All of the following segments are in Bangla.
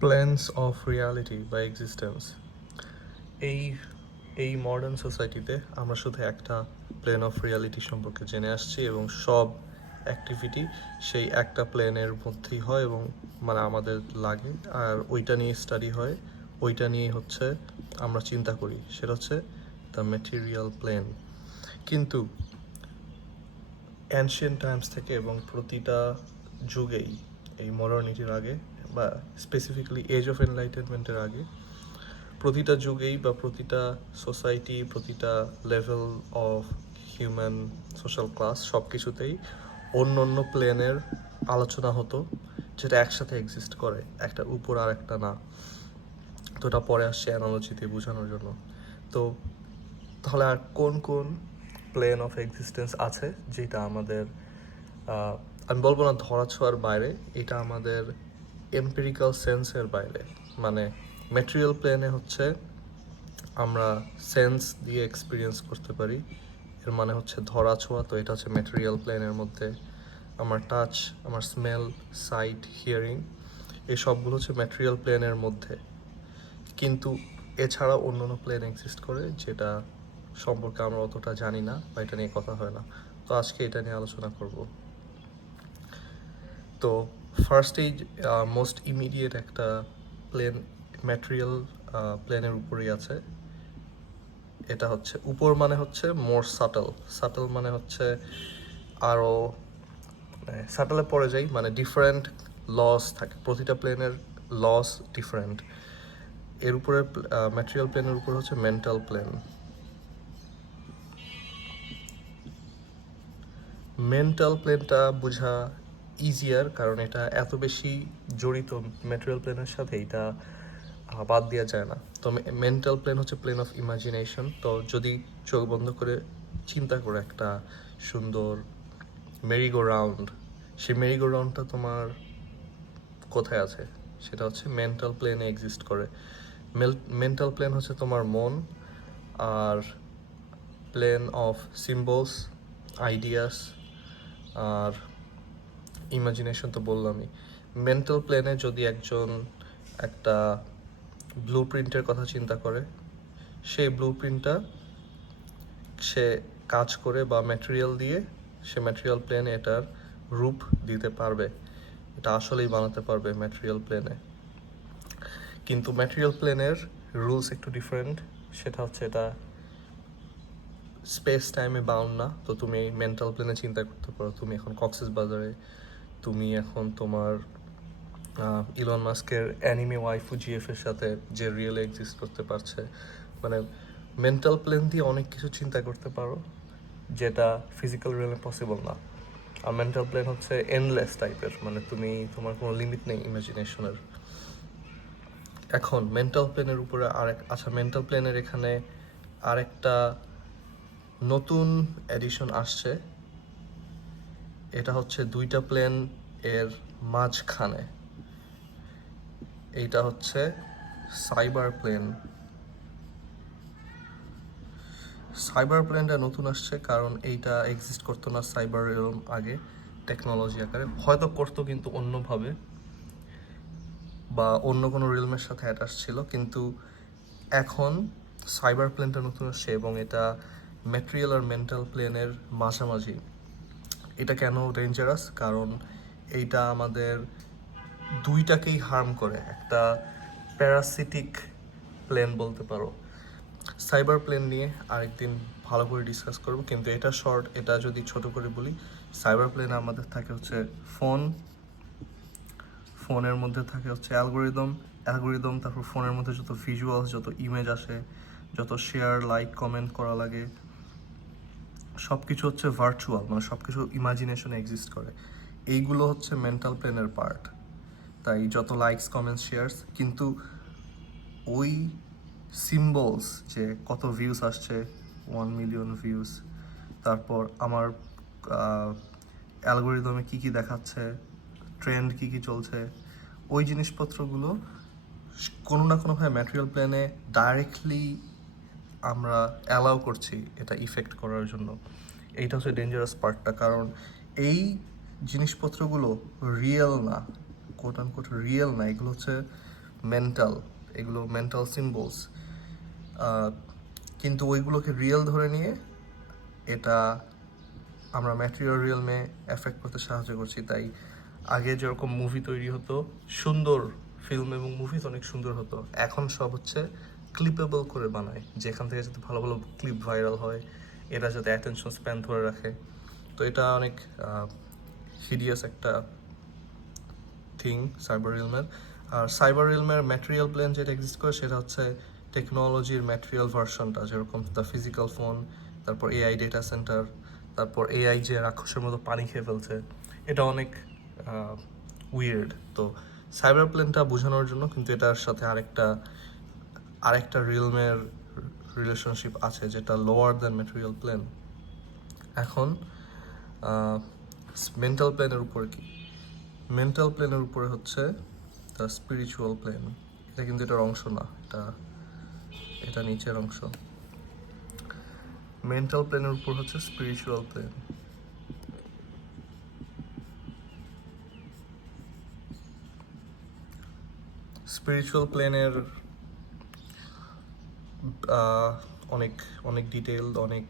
প্লেনস অফ রিয়ালিটি বা এক্সিস্টেন্স। এই এই মডার্ন সোসাইটিতে আমরা শুধু একটা প্লেন অফ রিয়ালিটি সম্পর্কে জেনে আসছি এবং সব অ্যাক্টিভিটি সেই একটা প্লেনের মধ্যেই হয় এবং মানে আমাদের লাগে আর ওইটা নিয়ে স্টাডি হয়, ওইটা নিয়ে হচ্ছে আমরা চিন্তা করি, সেটা হচ্ছে দ্য ম্যাটেরিয়াল প্লেন। কিন্তু অ্যানশিয়েন্ট টাইমস থেকে এবং প্রতিটা যুগেই এই মডার্নিটির আগে বা স্পেসিফিক্যালি এজ অফ এনলাইটেনমেন্টের আগে প্রতিটা যুগেই বা প্রতিটা সোসাইটি, প্রতিটা level of human social class সব কিছুতেই অন্য অন্য প্লেনের আলোচনা হতো, যেটা একসাথে এক্সিস্ট করে, একটা উপর আর একটা না। তো এটা পরে আসছে অ্যানালজিতে বোঝানোর জন্য। তো তাহলে আর কোন কোন প্লেন অফ এক্সিস্টেন্স আছে যেটা আমাদের আমি বলবো না ধরাছোঁয়ার বাইরে, এটা আমাদের এম্পিরিক্যাল সেন্সের বাইরে। মানে ম্যাটেরিয়াল প্লেনে হচ্ছে আমরা সেন্স দিয়ে এক্সপিরিয়েন্স করতে পারি, এর মানে হচ্ছে ধরা ছোঁয়া, তো এটা হচ্ছে ম্যাটেরিয়াল প্লেনের মধ্যে। আমার টাচ, আমার স্মেল, সাইট, হিয়ারিং, এই সবগুলো হচ্ছে ম্যাটেরিয়াল প্লেনের মধ্যে। কিন্তু এছাড়া অন্য অন্য প্লেন এক্সিস্ট করে যেটা সম্পর্কে আমরা অতটা জানি না বা এটা নিয়ে কথা হয় না। তো আজকে এটা নিয়ে আলোচনা করব। তো ফার্স্টেই মোস্ট ইমিডিয়েট একটা প্লেন ম্যাটেরিয়াল প্লেনের উপরেই আছে। এটা হচ্ছে উপর মানে হচ্ছে মোর সাটল, সাটল মানে হচ্ছে আরও সাটলে পড়ে যাই, মানে ডিফারেন্ট লস থাকে, প্রতিটা প্লেনের লস ডিফারেন্ট। এর উপরে ম্যাটেরিয়াল প্লেনের উপর হচ্ছে মেন্টাল প্লেন। মেন্টাল প্লেনটা বোঝা ইজিয়ার কারণ এটা এত বেশি জড়িত ম্যাটেরিয়াল প্লেনের সাথে, এটা বাদ দেওয়া যায় না। তো মেন্টাল প্লেন হচ্ছে প্লেন অফ ইমাজিনেশন। তো যদি চোখ বন্ধ করে চিন্তা করে একটা সুন্দর মেরিগো রাউন্ড, সেই মেরিগো রাউন্ডটা তোমার কোথায় আছে, সেটা হচ্ছে মেন্টাল প্লেনে এক্সিস্ট করে। মেন্টাল প্লেন হচ্ছে তোমার মন, আর প্লেন অফ সিম্বলস, আইডিয়াস আর ইমাজিনেশন তো বললামই। মেন্টাল প্লেনে যদি একজন একটা ব্লু প্রিন্টের কথা চিন্তা করে, সেই ব্লু প্রিন্টটা সে কাজ করে বা ম্যাটেরিয়াল দিয়ে সে ম্যাটেরিয়াল প্লেনে এটার রূপ দিতে পারবে, এটা আসলেই বানাতে পারবে ম্যাটেরিয়াল প্লেনে। কিন্তু ম্যাটেরিয়াল প্লেনের রুলস একটু ডিফারেন্ট, সেটা হচ্ছে এটা স্পেস টাইমে বাউন্ড না। তো তুমি মেন্টাল প্লেনে চিন্তা করতে পারো, তুমি এখন কক্সেস বাজারে, তুমি এখন তোমার ইলন মাস্কের অ্যানিমে ওয়াইফু জিএফের সাথে যে রিয়েলে এক্সিস্ট করতে পারছে। মানে মেন্টাল প্লেন দিয়ে অনেক কিছু চিন্তা করতে পারো যেটা ফিজিক্যাল রিয়েলে পসিবল না। আর মেন্টাল প্লেন হচ্ছে এন্ডলেস টাইপের, মানে তুমি তোমার কোনো লিমিট নেই ইমাজিনেশনের। এখন মেন্টাল প্লেনের উপরে আচ্ছা, মেন্টাল প্লেনের এখানে আরেকটা নতুন এডিশন আসছে, এটা হচ্ছে দুইটা প্লেন এর মাঝখানে, এইটা হচ্ছে সাইবার প্লেন। সাইবার প্লেনটা নতুন আসছে কারণ এইটা এক্সিস্ট করতো না সাইবার রিয়লম আগে টেকনোলজি আকারে, হয়তো করতো কিন্তু অন্যভাবে বা অন্য কোনো রিলমের সাথে অ্যাটাচ ছিল। কিন্তু এখন সাইবার প্লেনটা নতুন আসছে এবং এটা ম্যাটেরিয়াল আর মেন্টাল প্লেনের মাঝামাঝি। এটা কেন ডেঞ্জারাস? কারণ এইটা আমাদের দুইটাকেই হার্ম করে, একটা প্যারাসিটিক প্লেন বলতে পারো। সাইবার প্লেন নিয়ে আরেকদিন ভালো করে ডিসকাস করব, কিন্তু এটা শর্ট, এটা যদি ছোট করে বলি, সাইবার প্লেনে আমাদের থাকে হচ্ছে ফোন, ফোনের মধ্যে থাকে হচ্ছে অ্যালগোরিদম, অ্যালগোরিদম, তারপর ফোনের মধ্যে যত ভিজুয়ালস, যত ইমেজ আসে, যত শেয়ার, লাইক, কমেন্ট করা লাগে, সব কিছু হচ্ছে ভার্চুয়াল, মানে সব কিছু ইমাজিনেশনে এক্সিস্ট করে। এইগুলো হচ্ছে মেন্টাল প্লেনের পার্ট। তাই যত লাইকস, কমেন্টস, শেয়ার্স, কিন্তু ওই সিম্বলস যে কত ভিউস আসছে, 1 মিলিয়ন ভিউস, তারপর আমার অ্যালগোরিদমে কী কী দেখাচ্ছে, ট্রেন্ড কী কী চলছে, ওই জিনিসপত্রগুলো কোনো না কোনোভাবে ম্যাটেরিয়াল প্ল্যানে ডাইরেক্টলি আমরা অ্যালাউ করছি এটা ইফেক্ট করার জন্য। এইটা হচ্ছে ডেঞ্জারাস পার্টটা, কারণ এই জিনিসপত্রগুলো রিয়েল না, কোট আনকোট রিয়েল না, এগুলো হচ্ছে মেন্টাল, এগুলো মেন্টাল সিম্বলস, কিন্তু ওইগুলোকে রিয়েল ধরে নিয়ে এটা আমরা ম্যাটেরিয়াল রিয়েলমে এফেক্ট করতে সাহায্য করছি। তাই আগে যেরকম মুভি তৈরি হতো সুন্দর, ফিল্ম এবং মুভিজ অনেক সুন্দর হতো, এখন সব হচ্ছে ক্লিপেবল করে বানায়, যেখান থেকে যাতে ভালো ভালো ক্লিপ ভাইরাল হয়, এরা যাতে অ্যাটেনশন স্প্যান ধরে রাখে। তো এটা অনেক হিডিয়াস একটা থিং সাইবার রিয়েলমের। আর সাইবার রিয়েলমের ম্যাটেরিয়াল প্লেন যেটা এক্সিস্ট করে সেটা হচ্ছে টেকনোলজির ম্যাটেরিয়াল ভার্সনটা, যেরকম দ্য ফিজিক্যাল ফোন, তারপর এআই ডেটা সেন্টার, তারপর এআই যে রাক্ষসের মতো পানি খেয়ে ফেলছে, এটা অনেক উইয়ার্ড। তো সাইবার প্লেনটা বোঝানোর জন্য কিন্তু এটার সাথে আরেকটা রিয়েলমের রিলেশনশিপ আছে যেটা লোয়ার দ্যান ম্যাটেরিয়াল প্লেন। এখন মেন্টাল প্লেনের উপরে কি? মেন্টাল প্লেনের উপরে হচ্ছে দ্য স্পিরিচুয়াল প্লেন। এটা কিন্তু এটার অংশ না, এটা নিচের অংশ। মেন্টাল প্লেনের উপর হচ্ছে স্পিরিচুয়াল প্লেন। স্পিরিচুয়াল প্লেনের অনেক অনেক ডিটেল, অনেক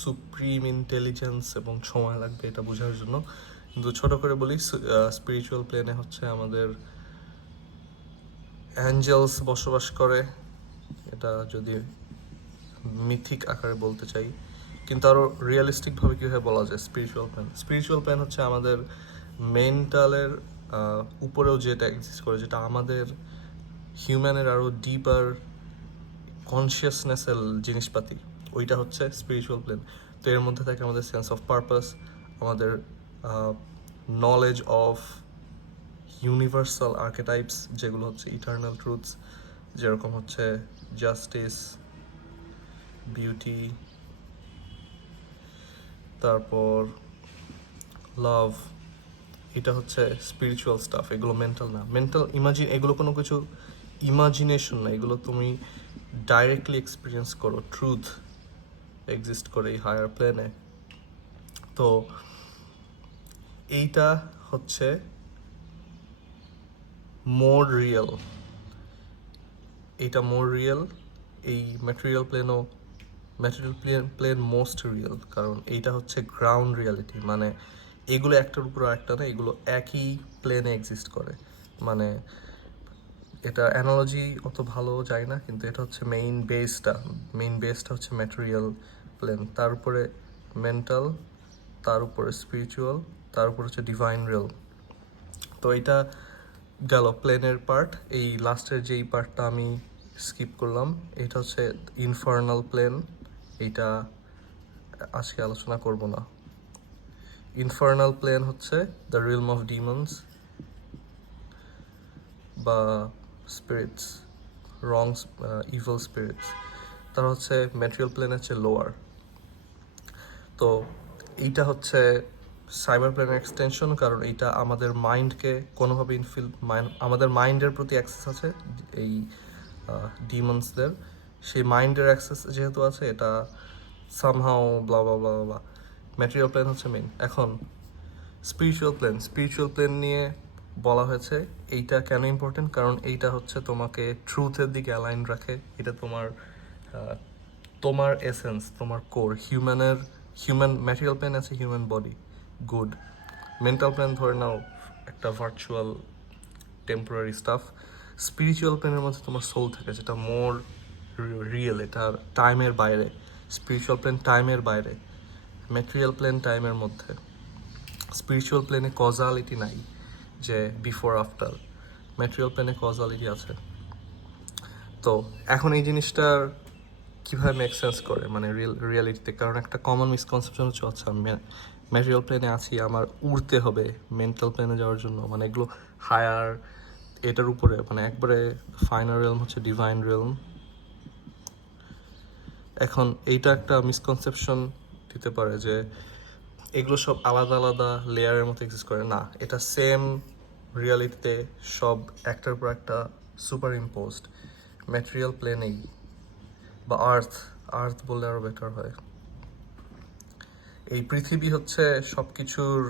সুপ্রিম ইন্টেলিজেন্স এবং সময় লাগবে এটা বোঝার জন্য, কিন্তু ছোট করে বলি, স্পিরিচুয়াল প্লেনে হচ্ছে আমাদের অ্যাঞ্জেলস বসবাস করে, এটা যদি মিথিক আকারে বলতে চাই, কিন্তু আরও রিয়েলিস্টিকভাবে কীভাবে বলা যায় স্পিরিচুয়াল প্ল্যান হচ্ছে আমাদের মেন্টালের উপরেও যেটা এক্সিস্ট করে, যেটা আমাদের হিউম্যানের আরও ডিপার কনসিয়াসনেসের জিনিসপাতি, ওইটা হচ্ছে স্পিরিচুয়াল প্লেন। তো এর মধ্যে থাকে আমাদের সেন্স অফ পারপাস, আমাদের নলেজ অফ ইউনিভার্সাল আর্কেটাইপস, যেগুলো হচ্ছে ইটার্নাল ট্রুথস, যেরকম হচ্ছে জাস্টিস, বিউটি, তারপর লাভ, এটা হচ্ছে স্পিরিচুয়াল স্টাফ। এগুলো মেন্টাল না, এগুলো কোনো কিছু ইমাজিনেশন না, এগুলো তুমি ডাইরেক্টলি এক্সপিরিয়েন্স করো, ট্রুথ এক্সিস্ট করে এই হায়ার প্লেনে। তো এইটা হচ্ছে মোর রিয়েল, এই ম্যাটেরিয়াল প্লেন মোস্ট রিয়েল, কারণ এইটা হচ্ছে গ্রাউন্ড রিয়ালিটি। মানে এগুলো একটার উপর একটা না, এগুলো একই প্লেনে এক্সিস্ট করে। মানে এটা অ্যানালজি অত ভালো যায় না, কিন্তু এটা হচ্ছে মেইন বেসটা হচ্ছে ম্যাটেরিয়াল প্লেন, তার উপরে মেন্টাল, তার উপরে স্পিরিচুয়াল, তার উপর হচ্ছে ডিভাইন রিয়েল। তো এটা গেল প্লেনের পার্ট। এই লাস্টের যেই পার্টটা আমি স্কিপ করলাম, এটা হচ্ছে ইনফার্নাল প্লেন, এইটা আজকে আলোচনা করব না। ইনফার্নাল প্লেন হচ্ছে দ্য রিলম অফ ডিমন্স বা স্পিরিটস, ইভিল স্পিরিটস, তারা হচ্ছে ম্যাটেরিয়াল প্লেন হচ্ছে লোয়ার। তো এইটা হচ্ছে সাইবার প্লেনের এক্সটেনশন, কারণ এইটা আমাদের মাইন্ডকে কোনোভাবে আমাদের মাইন্ডের প্রতি অ্যাক্সেস আছে এই ডিমন্সদের, সেই মাইন্ডের অ্যাক্সেস যেহেতু আছে, এটা সামহাও ব্লা ব্লা ব্লা ব্লা, ম্যাটেরিয়াল প্লেন হচ্ছে মেইন। এখন স্পিরিচুয়াল প্লেন নিয়ে বলা হয়েছে এইটা কেন ইম্পর্টেন্ট, কারণ এইটা হচ্ছে তোমাকে ট্রুথের দিকে অ্যালাইন রাখে, এটা তোমার এসেন্স, তোমার কোর, হিউম্যান ম্যাটেরিয়াল প্লেন আছে human body, good. Mental plane ধরে নাও একটা ভার্চুয়াল টেম্পোরারি স্টাফ। স্পিরিচুয়াল প্লেনের মধ্যে তোমার সোল থাকে, যেটা মোর রিয়েল, এটা টাইমের বাইরে। স্পিরিচুয়াল প্লেন টাইমের বাইরে, ম্যাটেরিয়াল প্লেন টাইমের মধ্যে। স্পিরিচুয়াল প্লেনে কজালিটি নাই, যে বিফোর আফটার, ম্যাটেরিয়াল প্লেনে কজালিটি আছে। তো এখন এই জিনিসটার কীভাবে মেক সেন্স করে মানে রিয়ালিটিতে, কারণ একটা কমন মিসকনসেপশন হচ্ছে আচ্ছা ম্যাটেরিয়াল প্লেনে আছি, আমার উড়তে হবে মেন্টাল প্লেনে যাওয়ার জন্য, মানে এগুলো হায়ার, এটার উপরে মানে একবারে ফাইনাল রিয়েলম হচ্ছে ডিভাইন রিয়েলম। এখন এইটা একটা মিসকনসেপশন দিতে পারে যে এগুলো সব আলাদা আলাদা লেয়ারের মতো এক্সিস্ট করে, না, এটা সেম রিয়ালিটিতে সব একটার পর একটা সুপার ইম্পোজড ম্যাটেরিয়াল প্লেনেই, বা আর্থ বললে আরও বেটার হয়। এই পৃথিবী হচ্ছে সব কিছুর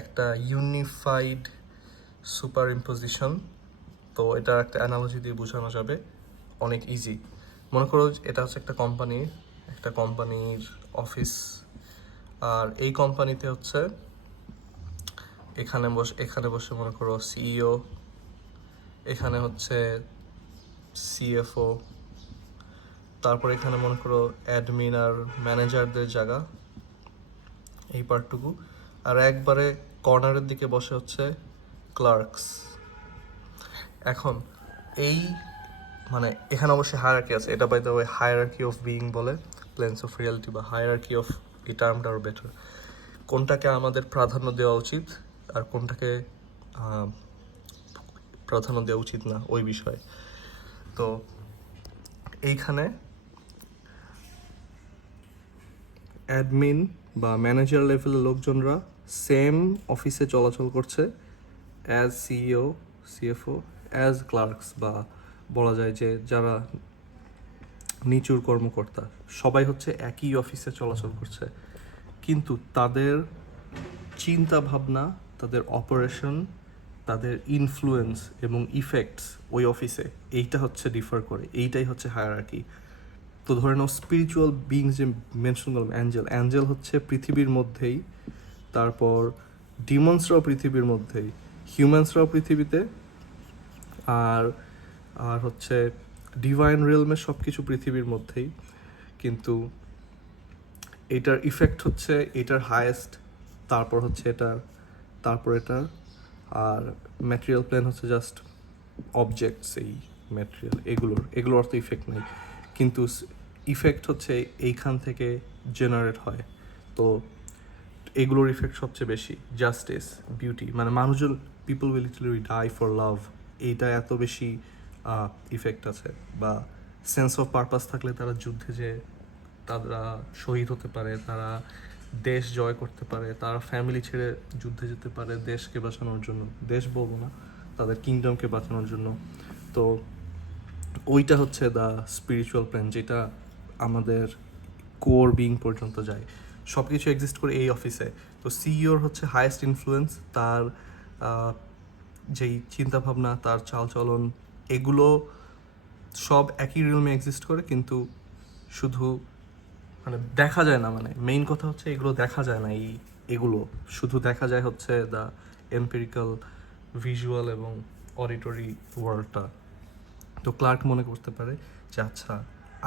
একটা ইউনিফাইড সুপার ইম্পোজিশন। তো এটা একটা অ্যানালজি দিয়ে বোঝানো যাবে অনেক ইজি। মনে করো এটা হচ্ছে একটা কোম্পানির অফিস, আর এই কোম্পানিতে হচ্ছে এখানে বসে মনে করো সিইও, এখানে হচ্ছে সিএফও, তারপর এখানে মনে করো অ্যাডমিন আর ম্যানেজারদের জায়গা, এই পার্টটুকু। আর একবারে কর্নারের দিকে বসে হচ্ছে ক্লার্কস। এখন এই মানে এখানে অবশ্যই হায়ারার্কি আছে, এটা by the way hierarchy of being বলে প্লেনস অফ রিয়ালিটি, বা হায়ারার্কি অফ, এই টার্মটা আরও বেটার। কোনটাকে আমাদের প্রাধান্য দেওয়া উচিত আর কোনটাকে প্রাধান্য দেওয়া উচিত না ওই বিষয়ে। তো এইখানে অ্যাডমিন বা ম্যানেজার লেভেলের লোকজনরা সেম অফিসে চলাচল করছে as CEO, CFO, as clerks, বা বলা যায় যে যারা নিচুর কর্মকর্তা, সবাই হচ্ছে একই অফিসে চলাচল করছে, কিন্তু তাদের চিন্তা ভাবনা, তাদের অপারেশন, তাদের ইনফ্লুয়েন্স এবং ইফেক্টস ওই অফিসে, এইটা হচ্ছে ডিফার করে, এইটাই হচ্ছে হায়ারার্কি। তো ধরে নাও স্পিরিচুয়াল বিংস যে মেনশন করলাম, অ্যাঞ্জেল হচ্ছে পৃথিবীর মধ্যেই, তারপর ডিমন্সরাও পৃথিবীর মধ্যেই, হিউম্যানসরাও পৃথিবীতে, আর আর হচ্ছে ডিভাইন রিয়েলমে সব কিছু পৃথিবীর মধ্যেই, কিন্তু এটার ইফেক্ট হচ্ছে এটার হায়েস্ট, তারপর হচ্ছে এটার, তারপর এটার, আর ম্যাটেরিয়াল প্লেন হচ্ছে জাস্ট অবজেক্টস, এই ম্যাটেরিয়াল এগুলোর অর্থ ইফেক্ট নেই, কিন্তু ইফেক্ট হচ্ছে এইখান থেকে জেনারেট হয়। তো এগুলোর ইফেক্ট সবচেয়ে বেশি, জাস্টিস, বিউটি, মানে মানুষজন, people will literally die for love, এইটা এত বেশি ইফেক্ট আছে। বা সেন্স অফ পারপাস থাকলে তারা যুদ্ধে যে তারা শহীদ হতে পারে, তারা দেশ জয় করতে পারে, তারা ফ্যামিলি ছেড়ে যুদ্ধে যেতে পারে দেশকে বাঁচানোর জন্য, দেশ বলবো না, তাদের কিংডমকে বাঁচানোর জন্য। তো ওইটা হচ্ছে দ্য স্পিরিচুয়াল প্ল্যান, যেটা আমাদের কোর বিং পর্যন্ত যায়, সব কিছু এক্সিস্ট করে এই অফিসে। তো সিইওর হচ্ছে হায়েস্ট ইনফ্লুয়েন্স, তার যেই চিন্তাভাবনা, তার চালচলন, এগুলো সব একই রিলমে এক্সিস্ট করে, কিন্তু শুধু মানে দেখা যায় না, মানে মেইন কথা হচ্ছে এগুলো দেখা যায় না, এগুলো শুধু দেখা যায় হচ্ছে দ্য এম্পিরিক্যাল, ভিজুয়াল এবং অডিটরি ওয়ার্ল্ডটা। তো ক্লার্ক মনে করতে পারে যে আচ্ছা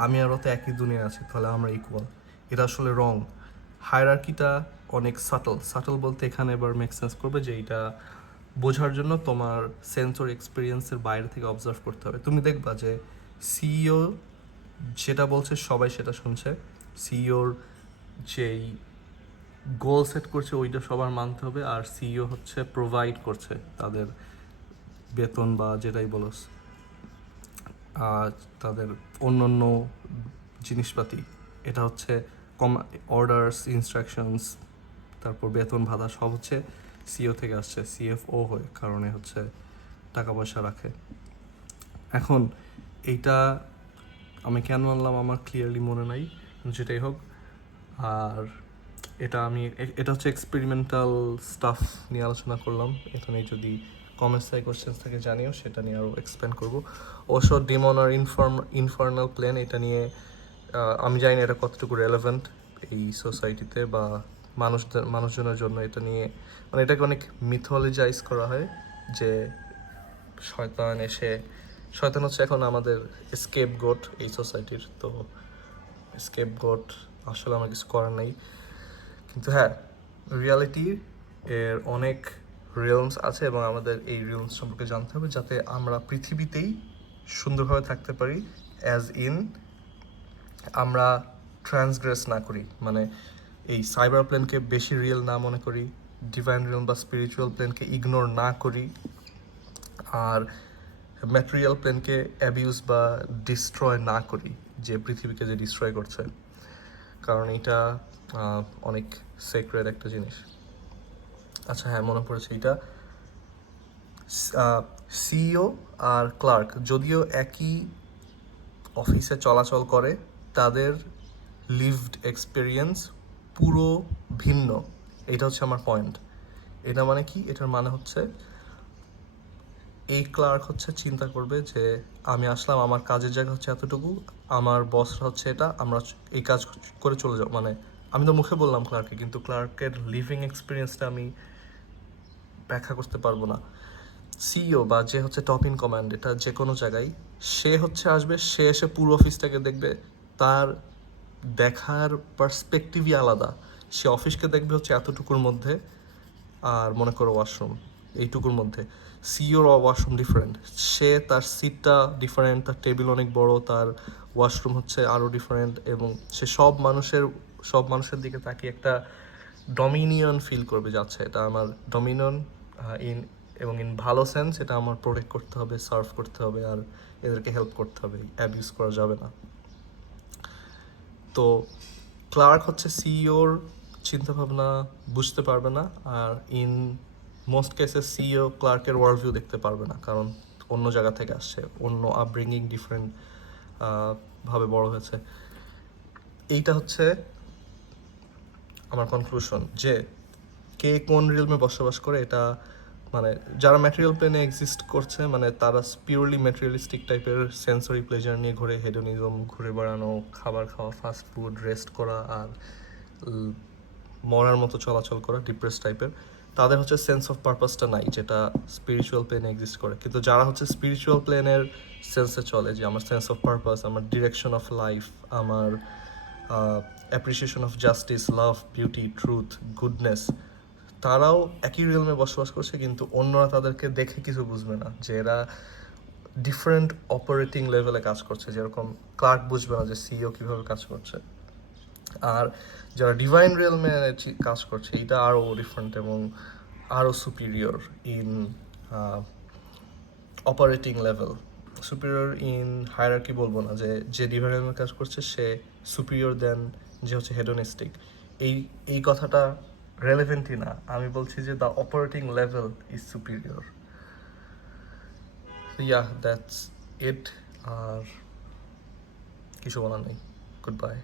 আমি আর তো একই দুনিয়া আছি, তাহলে আমরা ইকুয়াল। এটা আসলে রং। হায়ারার্কিটা অনেক সাটল বলতে এখানে এবার মেক সেন্স করবে যে এটা বোঝার জন্য তোমার সেন্সর এক্সপিরিয়েন্সের বাইরে থেকে অবজার্ভ করতে হবে। তুমি দেখবা যে সিইও যেটা বলছে সবাই সেটা শুনছে, সিইওর যেই গোল সেট করছে ওইটা সবার মানতে হবে, আর সিইও হচ্ছে প্রোভাইড করছে তাদের বেতন বা যেটাই বলো, তাদের অন্য জিনিসপাতি, এটা হচ্ছে অর্ডারস, ইনস্ট্রাকশনস, তারপর বেতন ভাতা সব হচ্ছে সিইও থেকে আসছে, সিএফও হয়ে কারণে হচ্ছে টাকা পয়সা রাখে। এখন এইটা আমি কেন আনলাম আমার ক্লিয়ারলি মনে নাই, যেটাই হোক। আর এটা হচ্ছে এক্সপেরিমেন্টাল স্টাফ নিয়ে আলোচনা করলাম। এখানে যদি কমেন্টস থাকে, কোশ্চেন্স থাকে জানিও, সেটা নিয়ে আরও এক্সপ্লেন করবো। অবশ্য ডিমন আর ইনফার্নাল প্লেন, এটা নিয়ে আমি জানি না এটা কতটুকু রেলেভেন্ট এই সোসাইটিতে বা মানুষজনের জন্য। এটা নিয়ে মানে এটাকে অনেক মিথোলজাইজ করা হয় যে শয়তান হচ্ছে এখন আমাদের স্কেপ গোট এই সোসাইটির। তো স্কেপ গোট আসলে আমার কিছু করার নেই, কিন্তু হ্যাঁ, রিয়ালিটি এর অনেক রিলমস আছে এবং আমাদের এই রিলমস সম্পর্কে জানতে হবে, যাতে আমরা পৃথিবীতেই সুন্দরভাবে থাকতে পারি, অ্যাজ ইন আমরা ট্রান্সগ্রেস না করি, মানে এই সাইবার প্লেনকে বেশি রিয়েল না মনে করি, ডিভাইন রিয়েল বা স্পিরিচুয়াল প্লেনকে ইগনোর না করি, আর ম্যাটেরিয়াল প্লেনকে অ্যাবিউজ বা ডিস্ট্রয় না করি, যে পৃথিবীকে যে ডিস্ট্রয় করছে, কারণ এটা অনেক সেক্রেট একটা জিনিস। আচ্ছা হ্যাঁ, মনে পড়েছে, এটা সিইও আর ক্লার্ক যদিও একই অফিসে চলাচল করে, তাদের লিভড এক্সপিরিয়েন্স পুরো ভিন্ন। এটা হচ্ছে আমার পয়েন্ট। এটা মানে কি? এটার মানে হচ্ছে এই ক্লার্ক হচ্ছে চিন্তা করবে যে আমি আসলাম, আমার কাজের জায়গা হচ্ছে এতটুকু, আমার বস হচ্ছে এটা, আমরা এই কাজ করে চলে যাও। মানে আমি তো মুখে বললাম ক্লার্কে, কিন্তু ক্লার্কের লিভিং এক্সপিরিয়েন্সটা আমি ব্যাখ্যা করতে পারবো না। সিইও বা যে হচ্ছে টপ ইন কমান্ড, এটা যে কোনো জায়গায় সে হচ্ছে আসবে, সে এসে পুরো অফিসটাকে দেখবে, তার দেখার পার্সপেক্টিভই আলাদা। সে অফিসকে দেখবে হচ্ছে এতটুকুর মধ্যে, আর মনে করো ওয়াশরুম এইটুকুর মধ্যে। সিইওর ওয়াশরুম ডিফারেন্ট, সে তার সিটটা ডিফারেন্ট, তার টেবিল অনেক বড়, তার ওয়াশরুম হচ্ছে আরও ডিফারেন্ট, এবং সে সব মানুষের দিকে তাকিয়ে একটা ডমিনিয়ন ফিল করবে, যাচ্ছে এটা আমার ডমিনিয়ন ইন, এবং ইন ভালো সেন্স, এটা আমার প্রোটেক্ট করতে হবে, সার্ভ করতে হবে, আর এদেরকে হেল্প করতে হবে, অ্যাবিউজ করা যাবে না। তো ক্লার্ক হচ্ছে সিইওর চিন্তাভাবনা বুঝতে পারবে না, আর ইন মোস্ট কেসে সিইও ক্লার্কের ওয়ার্ল্ড ভিউ দেখতে পারবে না, কারণ অন্য জায়গা থেকে আসছে, অন্য আপব্রিঙ্গিং, ডিফারেন্ট ভাবে বড় হয়েছে। এইটা হচ্ছে আমার কনক্লুশন, যে কে কোন রিয়েলমে বসবাস করে এটা, মানে যারা ম্যাটেরিয়াল প্লেনে এক্সিস্ট করছে, মানে তারা পিওরলি ম্যাটেরিয়ালিস্টিক টাইপের সেন্সরি প্লেজার নিয়ে ঘুরে, হেডোনিজম, ঘুরে বেড়ানো, খাবার খাওয়া, ফাস্ট ফুড, রেস্ট করা, আর মরার মতো চলাচল করা, ডিপ্রেস টাইপের। তাদের হচ্ছে সেন্স অফ পারপাসটা নাই, যেটা স্পিরিচুয়াল প্লেনে এক্সিস্ট করে। কিন্তু যারা হচ্ছে স্পিরিচুয়াল প্লেনের সেন্সে চলে, যে আমার সেন্স অফ পারপাস, আমার ডিরেকশন অফ লাইফ, আমার appreciation of justice, love, beauty, truth, goodness, তারাও একই রিয়েলমে বসবাস করছে, কিন্তু অন্যরা তাদেরকে দেখে কিছু বুঝবে না, যে এরা ডিফারেন্ট অপারেটিং লেভেলে কাজ করছে। যেরকম ক্লার্ক বুঝবে না যে সিইও কীভাবে কাজ করছে, আর যারা ডিভাইন রিয়েলমে কাজ করছে, এটা আরও ডিফারেন্ট এবং আরও superior in operating level. Superior in hierarchy বলবো না, যে ডিভাইন রিয়েলমে কাজ করছে সে সুপিরিয়র দেন যে হচ্ছে হেডোনিস্টিক। এই কথাটা রেলেভেন্টই না, আমি বলছি যে the operating level is superior. Yeah, that's it, আর কিছু বলার নেই। Good bye.